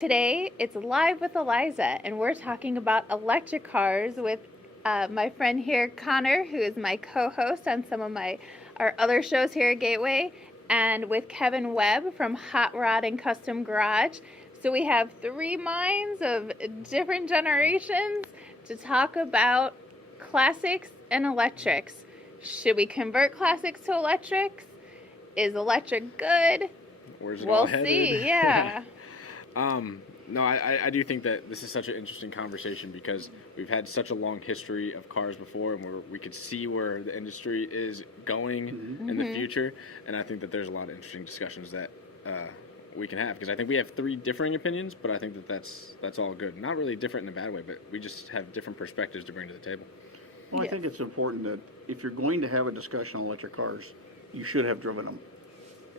Today, it's Live with Eliza, and we're talking about electric cars with my friend here, Connor, who is my co-host on some of our other shows here at Gateway, and with Kevin Webb from Hot Rod and Custom Garage. So we have three minds of different generations to talk about classics and electrics. Should we convert classics to electrics? Is electric good? Where's it We'll all headed? see, yeah. No, I do think that this is such an interesting conversation because we've had such a long history of cars before, and we could see where the industry is going in the future. And I think that there's a lot of interesting discussions that we can have because I think we have three differing opinions, but I think that that's all good. Not really different in a bad way, but we just have different perspectives to bring to the table. Well, I think it's important that if you're going to have a discussion on electric cars, you should have driven them.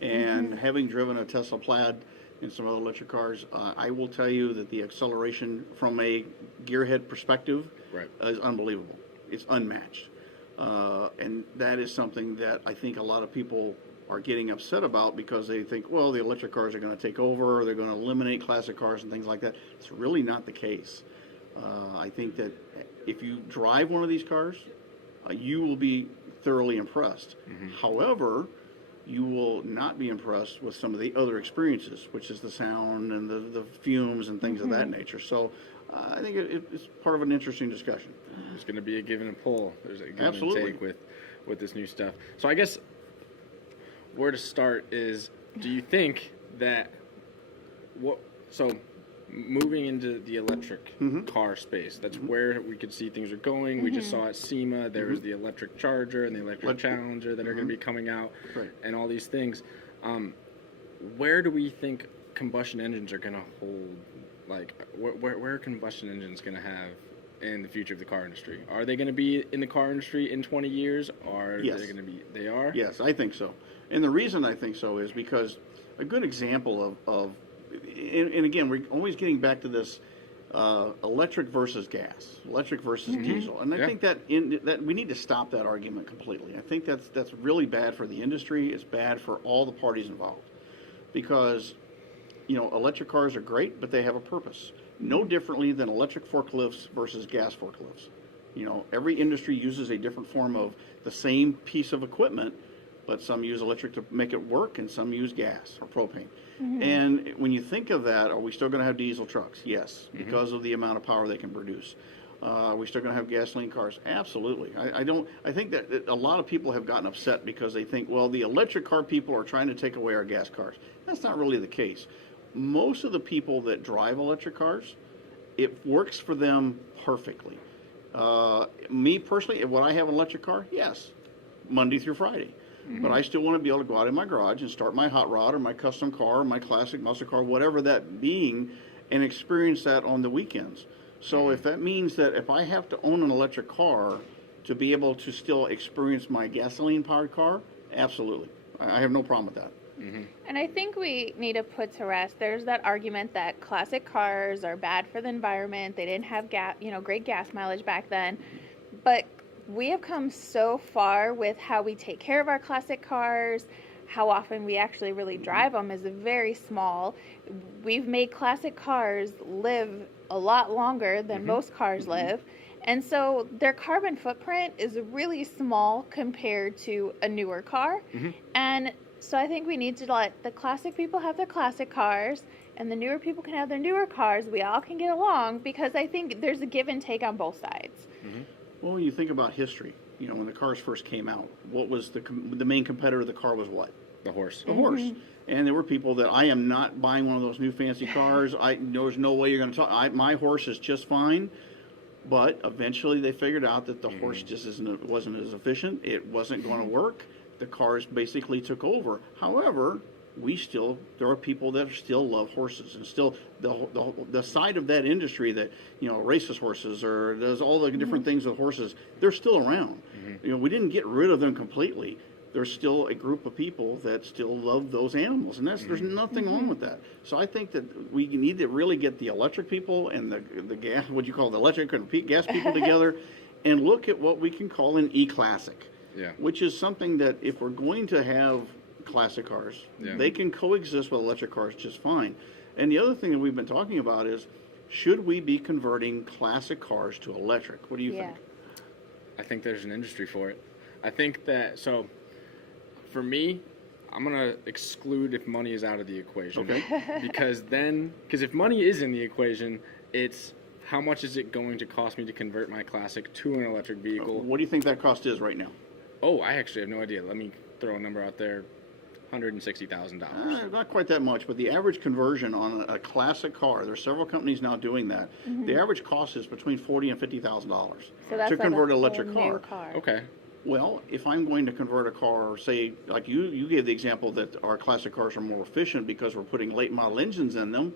And having driven a Tesla Plaid and some other electric cars, I will tell you that the acceleration from a gearhead perspective is unbelievable. It's unmatched. And that is something that I think a lot of people are getting upset about because they think, well, the electric cars are going to take over, or they're going to eliminate classic cars and things like that. It's really not the case. I think that if you drive one of these cars, you will be thoroughly impressed. However, you will not be impressed with some of the other experiences, which is the sound and the fumes and things of that nature. So I think it's part of an interesting discussion. There's going to be a give and a pull. There's a give Absolutely. and take with this new stuff. So I guess where to start is, do you think that moving into the electric car space, that's where we could see things are going. We just saw at SEMA, there's the electric Charger and the electric Challenger that are going to be coming out, and all these things. Where do we think combustion engines are going to hold? Like, where are combustion engines going to have in the future of the car industry? Are they going to be in the car industry in 20 years? Or Yes. they going to be? They are? Yes, I think so. And the reason I think so is because a good example of and again, we're always getting back to this electric versus gas, electric versus diesel, and I think that that we need to stop that argument completely. I think that's really bad for the industry. It's bad for all the parties involved because electric cars are great, but they have a purpose. No differently than electric forklifts versus gas forklifts. Every industry uses a different form of the same piece of equipment, but some use electric to make it work, and some use gas or propane. And when you think of that, are we still going to have diesel trucks? Yes, because of the amount of power they can produce. Are we still going to have gasoline cars? Absolutely. I think that a lot of people have gotten upset because they think, well, the electric car people are trying to take away our gas cars. That's not really the case. Most of the people that drive electric cars, it works for them perfectly. Me personally, would I have an electric car? Yes, Monday through Friday. But I still want to be able to go out in my garage and start my hot rod or my custom car or my classic muscle car, whatever that being, and experience that on the weekends. So if that means that if I have to own an electric car to be able to still experience my gasoline-powered car, absolutely. I have no problem with that. And I think we need to put to rest, there's that argument that classic cars are bad for the environment. They didn't have great gas mileage back then. But we have come so far with how we take care of our classic cars. How often we actually really drive them is very small. We've made classic cars live a lot longer than most cars live. And so their carbon footprint is really small compared to a newer car. And so I think we need to let the classic people have their classic cars and the newer people can have their newer cars. We all can get along because I think there's a give and take on both sides. Well, you think about history. When the cars first came out, what was the main competitor of the car was what? The horse. The horse. And there were people that I am not buying one of those new fancy cars. There's no way you're going to talk. My horse is just fine. But eventually they figured out that the horse just wasn't as efficient. It wasn't going to work. The cars basically took over. However, there are people that still love horses, and still the side of that industry that races horses or does all the different things with horses, they're still around. We didn't get rid of them completely. There's still a group of people that still love those animals, and there's nothing wrong with that. So I think that we need to really get the electric people and the gas, what you call the electric and gas people together, and look at what we can call an E-Classic, which is something that if we're going to have classic cars, they can coexist with electric cars just fine. And the other thing that we've been talking about is, should we be converting classic cars to electric? What do you think? I think there's an industry for it. I think that, so for me, I'm going to exclude if money is out of the equation. Okay. Because if money is in the equation, it's how much is it going to cost me to convert my classic to an electric vehicle? What do you think that cost is right now? Oh, I actually have no idea. Let me throw a number out there. $160,000. Not quite that much, but the average conversion on a classic car, there's several companies now doing that. The average cost is between $40,000 and $50,000 to convert an electric car. Okay. Well, if I'm going to convert a car, say, like you gave the example that our classic cars are more efficient because we're putting late model engines in them,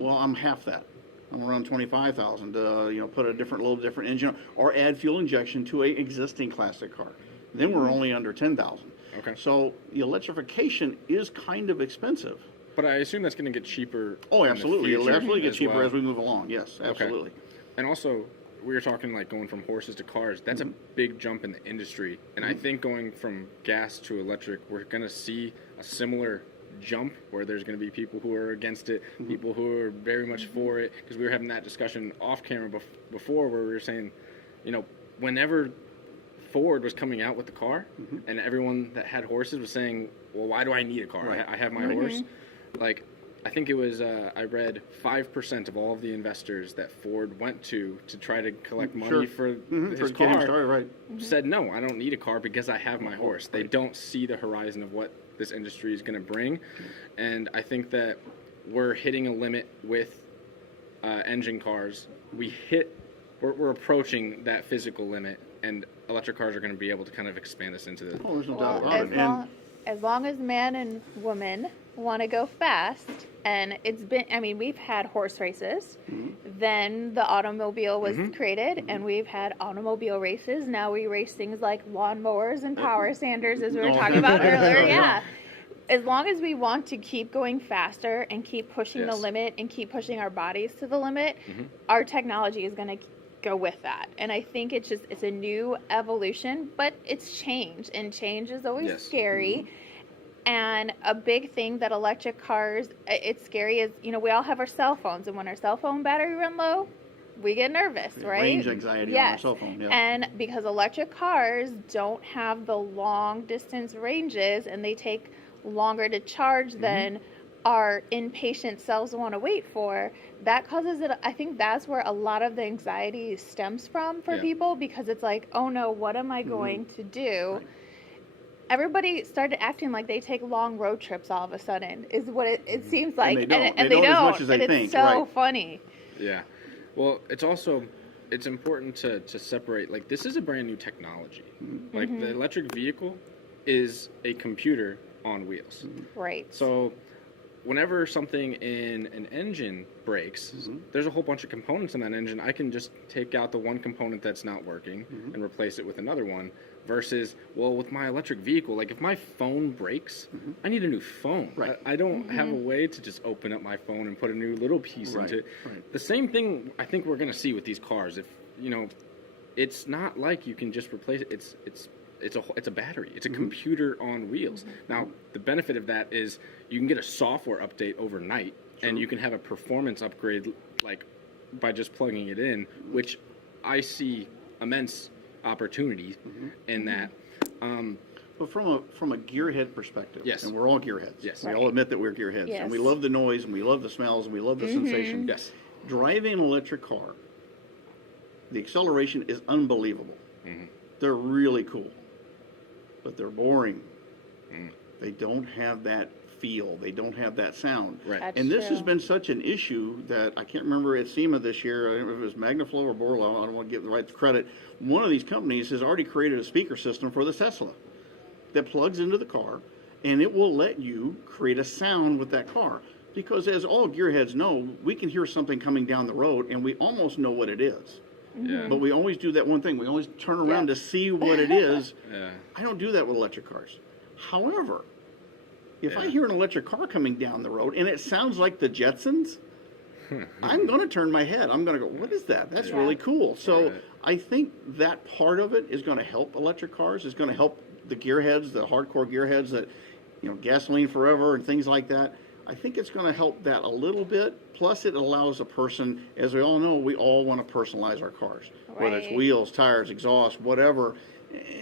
well, I'm half that. I'm around $25,000 to put a little different engine or add fuel injection to a existing classic car. Then we're only under $10,000. Okay. So the electrification is kind of expensive. But I assume that's going to get cheaper. Oh, absolutely. It'll absolutely get cheaper well. as we move along. Yes, absolutely. Okay. And also, we were talking like going from horses to cars. That's a big jump in the industry. And I think going from gas to electric, we're going to see a similar jump where there's going to be people who are against it, people who are very much for it. Because we were having that discussion off camera before where we were saying, whenever Ford was coming out with the car, and everyone that had horses was saying, well, why do I need a car? Right. I have my horse. Like, I think it was, I read 5% of all of the investors that Ford went to try to collect money for his car started, said, no, I don't need a car because I have my horse. They don't see the horizon of what this industry is going to bring. And I think that we're hitting a limit with engine cars. We're approaching that physical limit, and electric cars are going to be able to kind of expand us into the... Oh, there's no doubt about it. As long as man and woman want to go fast, and we've had horse races, then the automobile was created, and we've had automobile races. Now we race things like lawnmowers and power sanders, as we were talking about earlier. As long as we want to keep going faster and keep pushing the limit and keep pushing our bodies to the limit, our technology is going to go with that. And I think it's a new evolution, but it's change, and change is always scary. And a big thing that electric cars, it's scary, is, we all have our cell phones, and when our cell phone battery run low, we get nervous, right? Range anxiety on our cell phone, And because electric cars don't have the long distance ranges, and they take longer to charge than our impatient cells want to wait for, that causes it. I think that's where a lot of the anxiety stems from for people, because it's like, oh no, what am I going to do? Right. Everybody started acting like they take long road trips all of a sudden, is what it seems like. And they don't. And they don't. As much as they and think. It's so funny. Yeah. Well, it's important to separate, like, this is a brand new technology. Like, the electric vehicle is a computer on wheels. Right. So whenever something in an engine breaks, there's a whole bunch of components in that engine. I can just take out the one component that's not working and replace it with another one, versus, well, with my electric vehicle, like if my phone breaks, I need a new phone. Right. I don't have a way to just open up my phone and put a new little piece into it. Right. The same thing I think we're going to see with these cars. If, it's not like you can just replace it. It's a battery. It's a computer on wheels. Now, the benefit of that is you can get a software update overnight, and you can have a performance upgrade, like, by just plugging it in, which I see immense opportunity in that. But from a gearhead perspective, and we're all gearheads. Yes. We all admit that we're gearheads, and we love the noise, and we love the smells, and we love the sensation. Yes. Driving an electric car, the acceleration is unbelievable. They're really cool, but they're boring. They don't have that feel. They don't have that sound. Right. That's And this true. has been such an issue that I can't remember at SEMA this year. I don't know if it was Magnaflow or Borla. I don't want to give the right credit. One of these companies has already created a speaker system for the Tesla that plugs into the car, and it will let you create a sound with that car. Because as all gearheads know, we can hear something coming down the road, and we almost know what it is. Yeah. But we always do that one thing. We always turn around to see what it is. Yeah. I don't do that with electric cars. However, if I hear an electric car coming down the road and it sounds like the Jetsons, I'm going to turn my head. I'm going to go, what is that? That's really cool. So I think that part of it is going to help electric cars. It's going to help the gearheads, the hardcore gearheads that, gasoline forever and things like that. I think it's going to help that a little bit. Plus, it allows a person, as we all know, we all want to personalize our cars, whether it's wheels, tires, exhaust, whatever.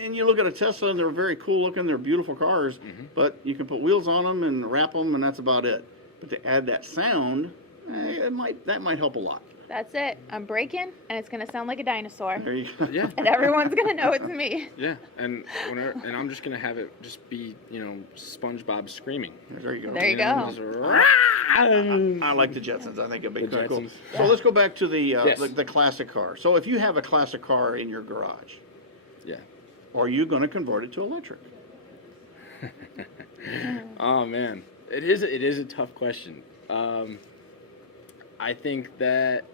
And you look at a Tesla, and they're very cool looking. They're beautiful cars, but you can put wheels on them and wrap them, and that's about it. But to add that sound, that might help a lot. That's it. I'm braking, and it's going to sound like a dinosaur. There you go. Yeah. And everyone's going to know it's me. Yeah, and I'm just gonna have it just be, SpongeBob screaming. There you go. There you go. I like the Jetsons. I think it'd be kind of cool. Jetsons. So let's go back to Yes. the classic car. So if you have a classic car in your garage, Yeah. are you going to convert it to electric? Oh man, it is a tough question. I think that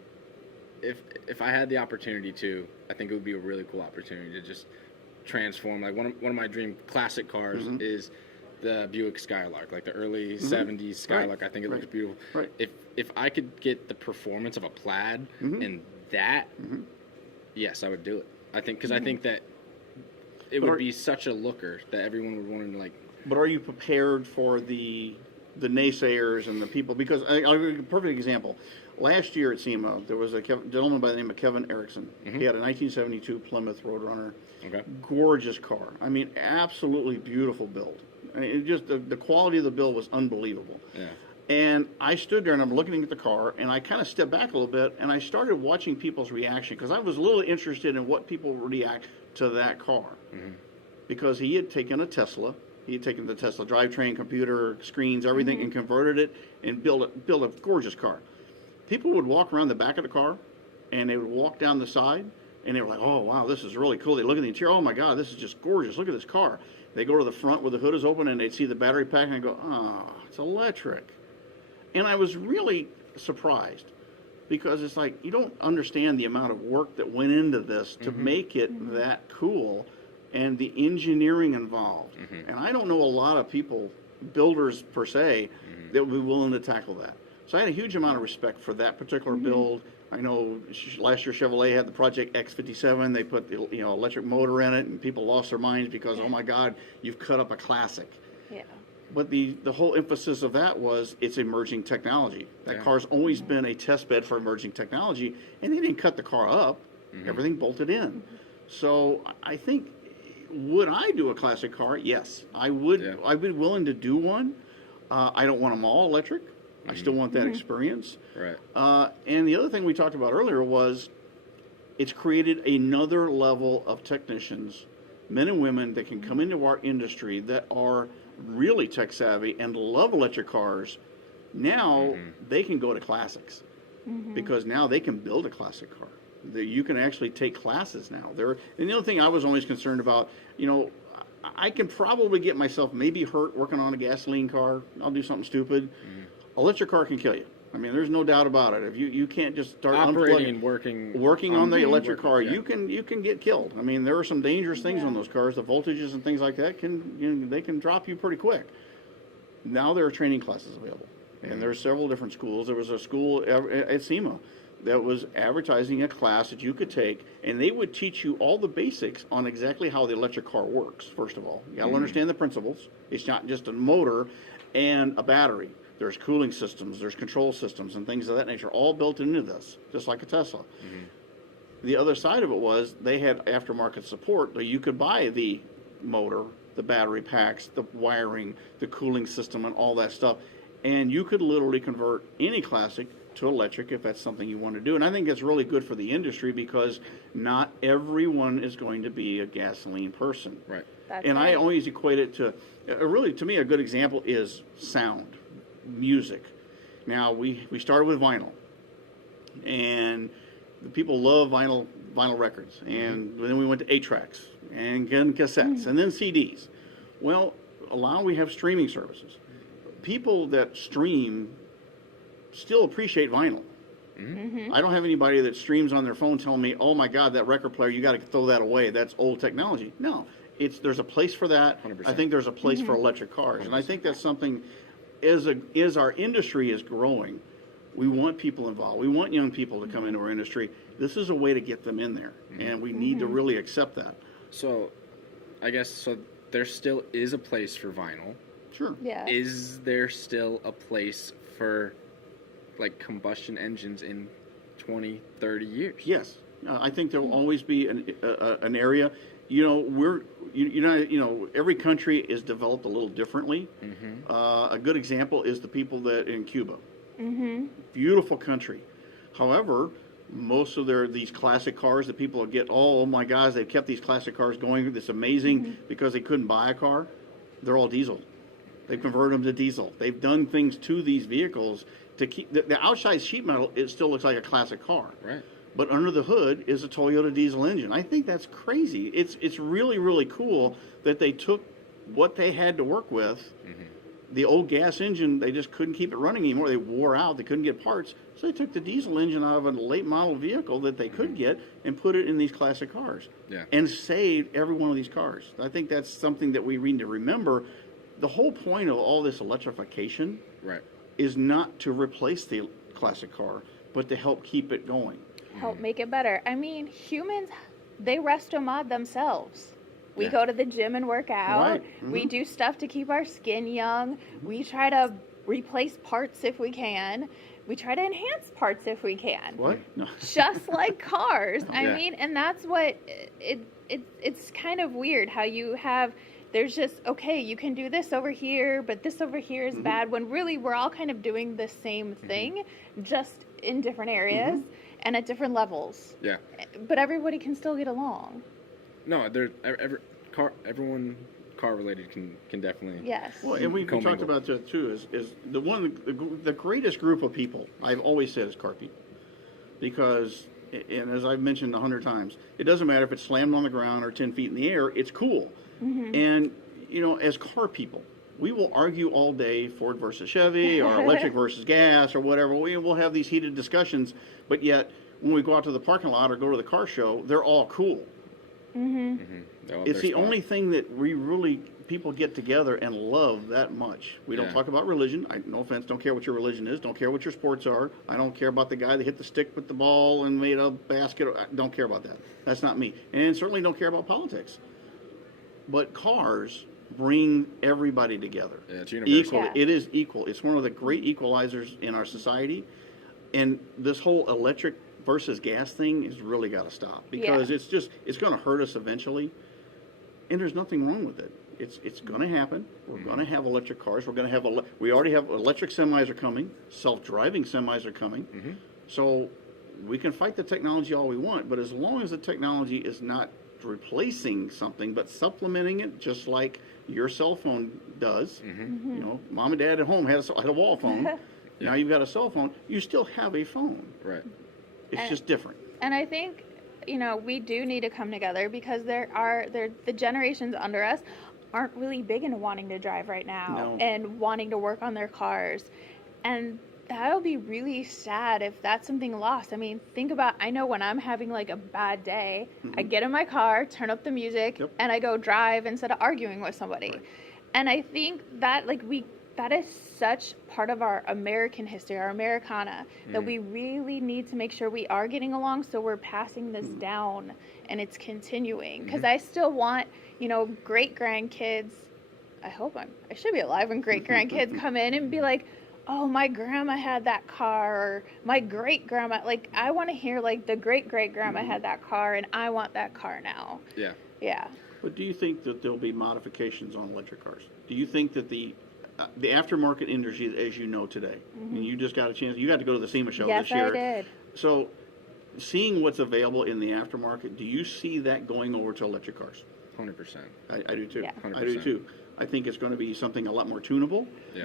if I had the opportunity to, I think it would be a really cool opportunity to just transform. Like one of my dream classic cars is the Buick Skylark, like the early '70s Skylark. I think it looks beautiful. Right. If I could get the performance of a Plaid in that, yes, I would do it. I think because I think that it would be such a looker that everyone would want to like. But are you prepared for the naysayers and the people? Because I'll give you a perfect example. Last year at SEMA, there was a gentleman by the name of Kevin Erickson. He had a 1972 Plymouth Roadrunner. Okay. Gorgeous car. I mean, absolutely beautiful build. I mean, it just the quality of the build was unbelievable. Yeah. And I stood there and I'm looking at the car, and I kind of stepped back a little bit, and I started watching people's reaction because I was a little interested in what people would react to that car. Because he had taken a Tesla. He had taken the Tesla drivetrain, computer, screens, everything, and converted it and built a gorgeous car. People would walk around the back of the car, and they would walk down the side, and they were like, oh, wow, this is really cool. They look at the interior, oh, my God, this is just gorgeous. Look at this car. They go to the front where the hood is open, and they'd see the battery pack, and they go, oh, it's electric. And I was really surprised because it's like you don't understand the amount of work that went into this to make it that cool and the engineering involved. And I don't know a lot of people, builders per se, that would be willing to tackle that. So I had a huge amount of respect for that particular build. I know last year Chevrolet had the Project X57. They put the electric motor in it, and people lost their minds because, oh my God, you've cut up a classic. Yeah. But the whole emphasis of that was it's emerging technology. That car's always been a test bed for emerging technology, and they didn't cut the car up. Everything bolted in. So I think, would I do a classic car? Yes, I would. Yeah. I'd be willing to do one. I don't want them all electric. I still want that experience. Right. And the other thing we talked about earlier was it's created another level of technicians, men and women that can come into our industry that are really tech savvy and love electric cars. Now they can go to classics because now they can build a classic car. You can actually take classes now. And the other thing I was always concerned about, I can probably get myself maybe hurt working on a gasoline car. I'll do something stupid. Electric car can kill you. I mean, there's no doubt about it. If you can't just start operating and working on the electric car, you can get killed. I mean, there are some dangerous things on those cars. The voltages and things like that they can drop you pretty quick. Now there are training classes available, and there are several different schools. There was a school at SEMA that was advertising a class that you could take, and they would teach you all the basics on exactly how the electric car works. First of all, you got to understand the principles. It's not just a motor and a battery. There's cooling systems, there's control systems, and things of that nature, all built into this, just like a Tesla. The other side of it was they had aftermarket support, so you could buy the motor, the battery packs, the wiring, the cooling system, and all that stuff, and you could literally convert any classic to electric if that's something you want to do. And I think that's really good for the industry because not everyone is going to be a gasoline person. Right. I always equate it to, really, to me, a good example is sound. Music. Now we started with vinyl, and the people love vinyl records, and then we went to 8-tracks and then cassettes and then CDs. Well, we have streaming services. People that stream still appreciate vinyl. I don't have anybody that streams on their phone telling me, "Oh my God, that record player, you got to throw that away. That's old technology." No, there's a place for that. 100%. I think there's a place for electric cars, 100%. And I think that's something. As our industry is growing, we want people involved. We want young people to come into our industry. This is a way to get them in there, and we need to really accept that. So, I guess there still is a place for vinyl, Sure. Yeah. Is there still a place for like combustion engines in 20, 30 years? Yes. I think there will always be an area. You know, every country is developed a little differently. Mm-hmm. A good example is the people that in Cuba. Mm-hmm. Beautiful country. However, most of these classic cars that people get, oh my gosh, they've kept these classic cars going. It's amazing because they couldn't buy a car. They're all diesel. They've converted them to diesel. They've done things to these vehicles to keep the outside sheet metal. It still looks like a classic car. Right. But under the hood is a Toyota diesel engine. I think that's crazy. It's really, really cool that they took what they had to work with. Mm-hmm. The old gas engine, they just couldn't keep it running anymore. They wore out. They couldn't get parts. So they took the diesel engine out of a late model vehicle that they could get and put it in these classic cars. Yeah. And saved every one of these cars. I think that's something that we need to remember. The whole point of all this electrification is not to replace the classic car, but to help keep it going. Help make it better. I mean, humans, they resto-mod themselves. We go to the gym and work out. Right. Mm-hmm. We do stuff to keep our skin young. We try to replace parts if we can. We try to enhance parts if we can. What? No. Just like cars. I Yeah. mean, and that's what it's kind of weird how you have. There's just, okay, you can do this over here, but this over here is bad, when really we're all kind of doing the same thing, just in different areas and at different levels. Yeah. But everybody can still get along. No, everyone car related can definitely. Yes. Well, and we talked commingle. about that too. Is the greatest group of people I've always said is car people, because, and as I've mentioned 100 times, it doesn't matter if it's slammed on the ground or 10 feet in the air. It's cool. And you know, as car people, we will argue all day, Ford versus Chevy or electric versus gas or whatever. We'll have these heated discussions, but yet when we go out to the parking lot or go to the car show, they're all cool. It's the only thing that people get together and love that much. We don't talk about religion. No offense, don't care what your religion is. Don't care what your sports are. I don't care about the guy that hit the stick with the ball and made a basket. I don't care about that. That's not me. And certainly don't care about politics. But cars bring everybody together. Yeah, it's universal. Yeah. It is equal. It's one of the great equalizers in our society. And this whole electric versus gas thing has really got to stop, because it's going to hurt us eventually. And there's nothing wrong with it. It's going to happen. We're going to have electric cars. We're going to have we already have electric semis are coming. Self-driving semis are coming. So we can fight the technology all we want, but as long as the technology is not replacing something but supplementing it, just like your cell phone does. You know, mom and dad at home had a wall phone. Now you've got a cell phone. You still have a phone. Right. It's just different. And I think, you know, we do need to come together, because the generations under us aren't really big into wanting to drive right now and wanting to work on their cars. And that'll be really sad if that's something lost. I mean, think about, I know when I'm having like a bad day, I get in my car, turn up the music, and I go drive instead of arguing with somebody. Right. And I think that that is such part of our American history, our Americana, that we really need to make sure we are getting along, so we're passing this down and it's continuing. Because I still want, you know, great grandkids. I should be alive when great grandkids come in and be like, oh, my grandma had that car, or my great grandma. Like, I want to hear like the great grandma had that car, and I want that car now. Yeah. Yeah. But do you think that there'll be modifications on electric cars? Do you think that the aftermarket industry, as you know today, and you just got a chance, you got to go to the SEMA show this year. Yes, I did. So, seeing what's available in the aftermarket, do you see that going over to electric cars? 100%. I do too. Yeah. 100%. I do too. I think it's going to be something a lot more tunable. Yeah.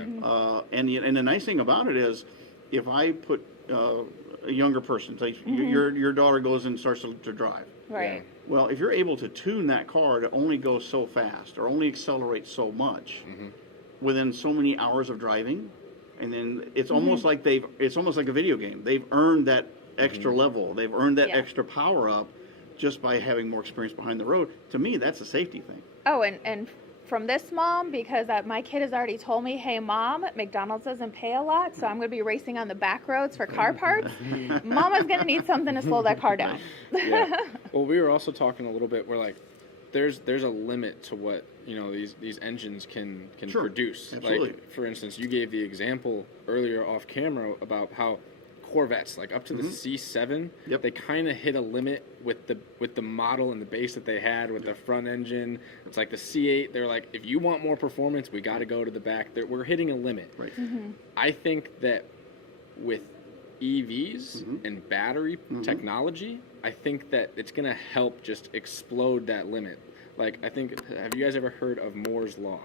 And the nice thing about it is, if I put a younger person, say your daughter goes and starts to drive. Right. Yeah. Well, if you're able to tune that car to only go so fast or only accelerate so much within so many hours of driving, and then it's almost like it's almost like a video game. They've earned that extra level. They've earned that extra power up just by having more experience behind the road. To me, that's a safety thing. Oh, and from this mom, because my kid has already told me, hey, Mom, McDonald's doesn't pay a lot, so I'm going to be racing on the back roads for car parts. Mama's going to need something to slow that car down. Yeah. Well, we were also talking a little bit, we're like, there's a limit to what these engines can Sure. produce. Absolutely. Like, for instance, you gave the example earlier off camera about how Corvettes, like up to the C7, Yep. they kind of hit a limit with the model and the base that they had with the front engine. It's like the C8. They're like, if you want more performance, we got to go to the back. We're hitting a limit. Right. I think that with EVs and battery technology, I think that it's going to help just explode that limit. Like, have you guys ever heard of Moore's Law?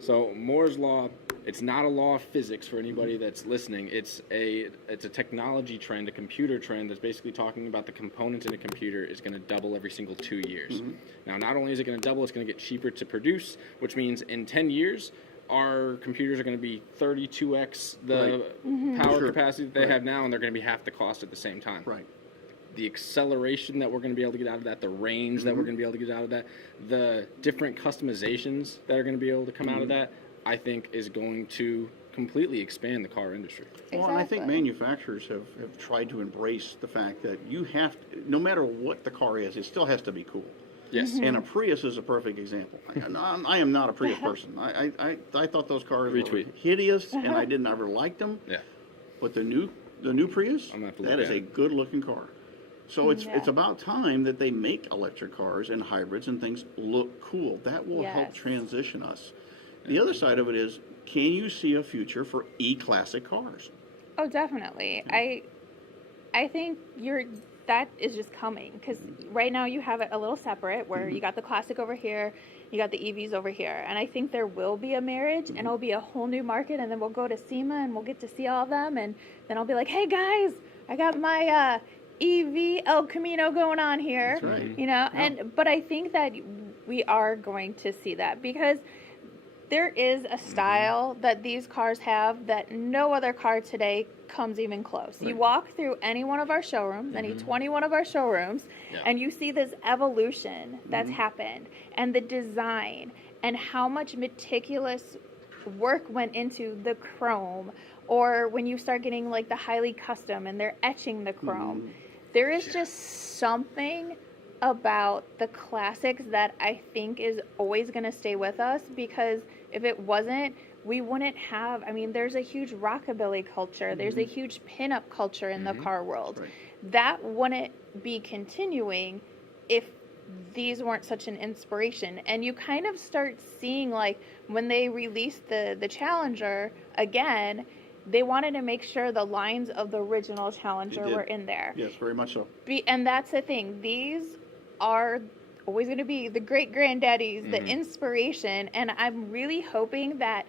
So Moore's Law, it's not a law of physics for anybody that's listening. It's a technology trend, a computer trend that's basically talking about the components in a computer is going to double every single 2 years. Now, not only is it going to double, it's going to get cheaper to produce, which means in 10 years, our computers are going to be 32x the power capacity that they have now, and they're going to be half the cost at the same time. Right. The acceleration that we're going to be able to get out of that, the range that we're going to be able to get out of that, the different customizations that are going to be able to come out of that, I think is going to completely expand the car industry. Well, and I think manufacturers have tried to embrace the fact that you have to, no matter what the car is, it still has to be cool. Yes. And a Prius is a perfect example. I am not a Prius person. I thought those cars were hideous, and I didn't ever like them. Yeah. But the new Prius, that is a good looking car. So it's about time that they make electric cars and hybrids and things look cool. That will help transition us. The other side of it is, can you see a future for E-Classic cars? Oh, definitely. I think that is just coming, because right now you have it a little separate, where you got the classic over here, you got the EVs over here, and I think there will be a marriage, and it'll be a whole new market, and then we'll go to SEMA and we'll get to see all of them, and then I'll be like, hey guys, I got my EV El Camino going on here. That's right. And but I think that we are going to see that, because there is a style that these cars have that no other car today comes even close. Right. You walk through any one of our showrooms, any 21 of our showrooms, and you see this evolution that's happened, and the design, and how much meticulous work went into the chrome, or when you start getting like the highly custom and they're etching the chrome. There is just something about the classics that I think is always going to stay with us, because if it wasn't, we wouldn't have, there's a huge rockabilly culture, there's a huge pinup culture in the car world. Right. That wouldn't be continuing if these weren't such an inspiration. And you kind of start seeing, like, when they released the Challenger again, they wanted to make sure the lines of the original Challenger were in there. Yes, very much so. And that's the thing. These are always going to be the great granddaddies, the inspiration. And I'm really hoping that,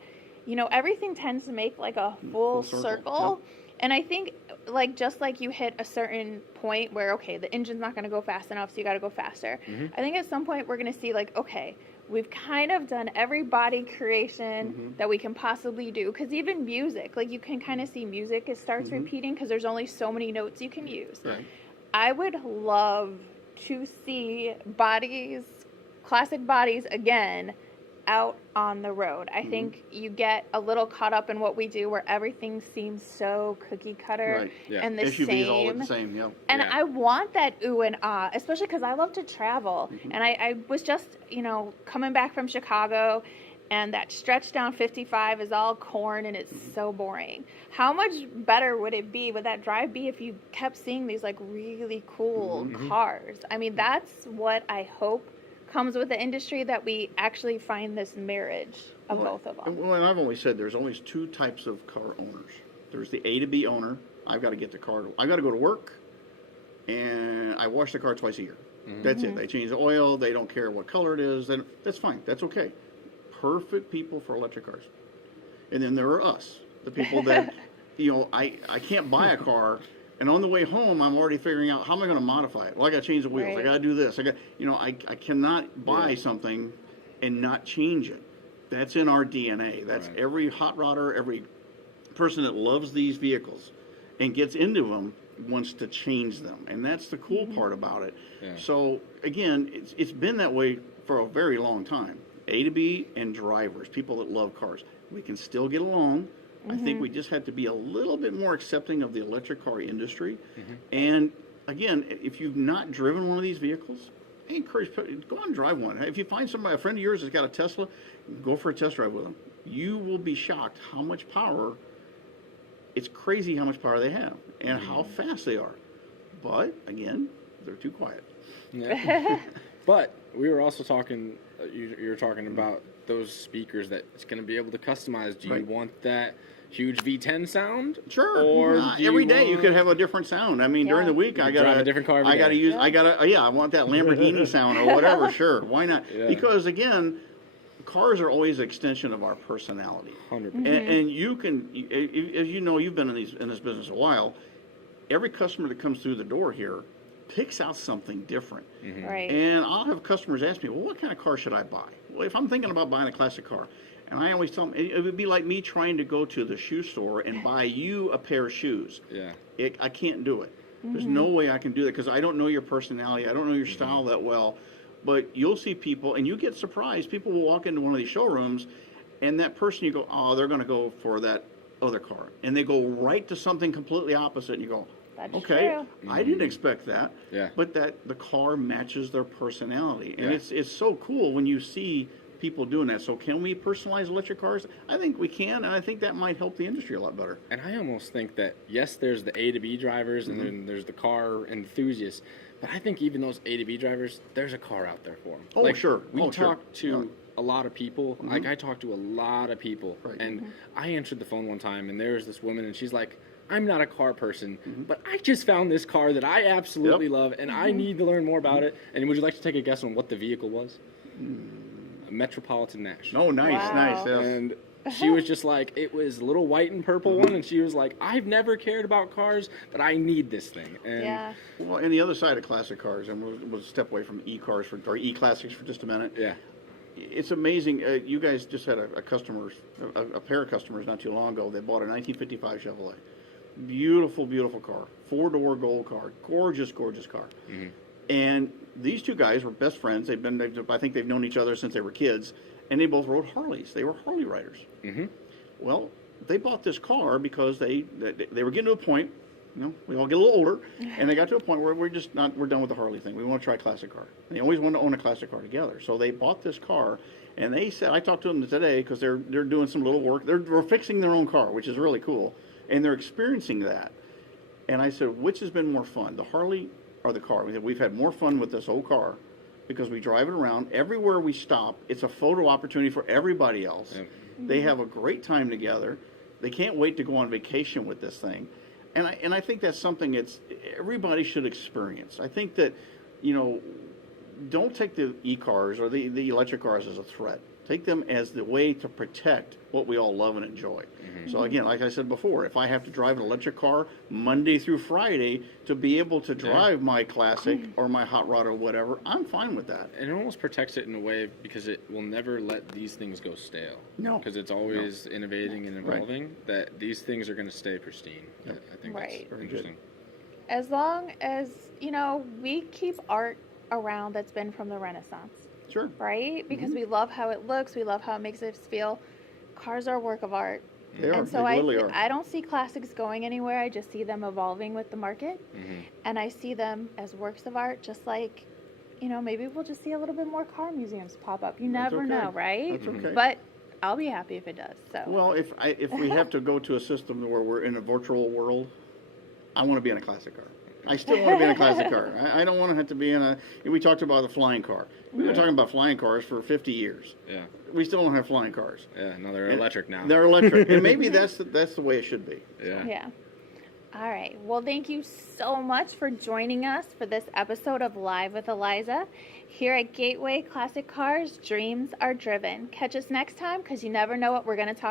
everything tends to make like a full circle. Yep. And I think, like, just like you hit a certain point where, okay, the engine's not going to go fast enough, so you got to go faster. I think at some point we're going to see, like, okay, we've kind of done every body creation that we can possibly do. Because even music, like, you can kind of see music, it starts repeating because there's only so many notes you can use. Right. I would love to see classic bodies again, out on the road. I think you get a little caught up in what we do, where everything seems so cookie cutter and the SUVs same. all look the same, And I want that ooh and ah, especially because I love to travel. And I was just, coming back from Chicago, and that stretch down 55 is all corn and it's so boring. How much better would it be, would that drive be, if you kept seeing these like really cool cars? That's what I hope comes with the industry, that we actually find this marriage of both of them. Well, and I've always said there's always two types of car owners. There's the A to B owner. I've got to get the car. I got to go to work, and I wash the car twice a year. That's it. They change the oil. They don't care what color it is. Then that's fine. That's okay. Perfect people for electric cars. And then there are us, the people that, I can't buy a car, and on the way home, I'm already figuring out, how am I going to modify it? Well, I got to change the wheels. Right. I got to do this. I cannot buy something and not change it. That's in our DNA. That's every hot rodder, every person that loves these vehicles and gets into them wants to change them. And that's the cool part about it. Yeah. So, again, it's been that way for a very long time. A to B and drivers, people that love cars. We can still get along. I think we just had to be a little bit more accepting of the electric car industry. And again, if you've not driven one of these vehicles, I encourage people, go out and drive one. If you find somebody, a friend of yours that's got a Tesla, go for a test drive with them. You will be shocked how much power, it's crazy how much power they have and how fast they are. But, again, they're too quiet. Yeah. But we were also talking, you were talking about those speakers that it's going to be able to customize. Do you want that huge V10 sound? Sure. Or every day you could have a different sound. I mean, during the week I got a different car. I want that Lamborghini sound or whatever. Sure, why not? Yeah. Because again, cars are always an extension of our personality. 100%. And you can, as you know, you've been in this business a while. Every customer that comes through the door here picks out something different. Right. And I'll have customers ask me, well, what kind of car should I buy? Well, if I'm thinking about buying a classic car, and I always tell them, it would be like me trying to go to the shoe store and buy you a pair of shoes. Yeah. I can't do it. There's no way I can do that because I don't know your personality. I don't know your style that well. But you'll see people, and you get surprised. People will walk into one of these showrooms, and that person, you go, oh, they're going to go for that other car. And they go right to something completely opposite, and you go, That's okay, true. I didn't expect that. Yeah. But that the car matches their personality. And Yeah. it's so cool when you see people doing that. So can we personalize electric cars? I think we can, and I think that might help the industry a lot better. And I almost think that, yes, there's the A to B drivers, and then there's the car enthusiasts, but I think even those A to B drivers, there's a car out there for them. Oh, sure. We talk to a lot of people. Like, I talk to a lot of people. Right. And I answered the phone one time, and there was this woman, and she's like, I'm not a car person, but I just found this car that I absolutely love, and I need to learn more about it. And would you like to take a guess on what the vehicle was? A Metropolitan National. Oh, nice, Wow. nice. Yes. And she was just like, it was a little white and purple one, and she was like, I've never cared about cars, but I need this thing. And Yeah. Well, and the other side of classic cars, and we'll step away from e-cars or e-classics for just a minute. Yeah. It's amazing. You guys just had a pair of customers not too long ago. They bought a 1955 Chevrolet. Beautiful, beautiful car. 4-door gold car. Gorgeous, gorgeous car. And these two guys were best friends. I think they've known each other since they were kids. And they both rode Harleys. They were Harley riders. Well, they bought this car because they were getting to a point, we all get a little older, and they got to a point where we're done with the Harley thing. We want to try a classic car. And they always wanted to own a classic car together. So they bought this car, and they said, I talked to them today because they're doing some little work. They're fixing their own car, which is really cool. And they're experiencing that. And I said, which has been more fun, the Harley or the car? We've had more fun with this old car because we drive it around. Everywhere we stop, it's a photo opportunity for everybody else. They have a great time together. They can't wait to go on vacation with this thing. And I think that's something everybody should experience. I think that, don't take the e-cars or the electric cars as a threat. Take them as the way to protect what we all love and enjoy. So again, like I said before, if I have to drive an electric car Monday through Friday to be able to drive my classic or my hot rod or whatever, I'm fine with that. And it almost protects it in a way because it will never let these things go stale. No. Because it's always innovating and evolving, that these things are going to stay pristine. I think that's Very interesting. As long as, we keep art around that's been from the Renaissance. Sure. Right? Because we love how it looks. We love how it makes us feel. Cars are a work of art. They are. And so They literally are. I don't see classics going anywhere. I just see them evolving with the market. And I see them as works of art, just like, maybe we'll just see a little bit more car museums pop up. You never know, right? That's okay. But I'll be happy if it does. So. Well, if we have to go to a system where we're in a virtual world, I want to be in a classic car. I still want to be in a classic car. I don't want to have to be in a... We talked about the flying car. We've been talking about flying cars for 50 years. Yeah. We still don't have flying cars. Yeah, no, they're electric now. They're electric. And maybe that's the way it should be. Yeah. All right. Well, thank you so much for joining us for this episode of Live with Eliza. Here at Gateway Classic Cars, dreams are driven. Catch us next time because you never know what we're going to talk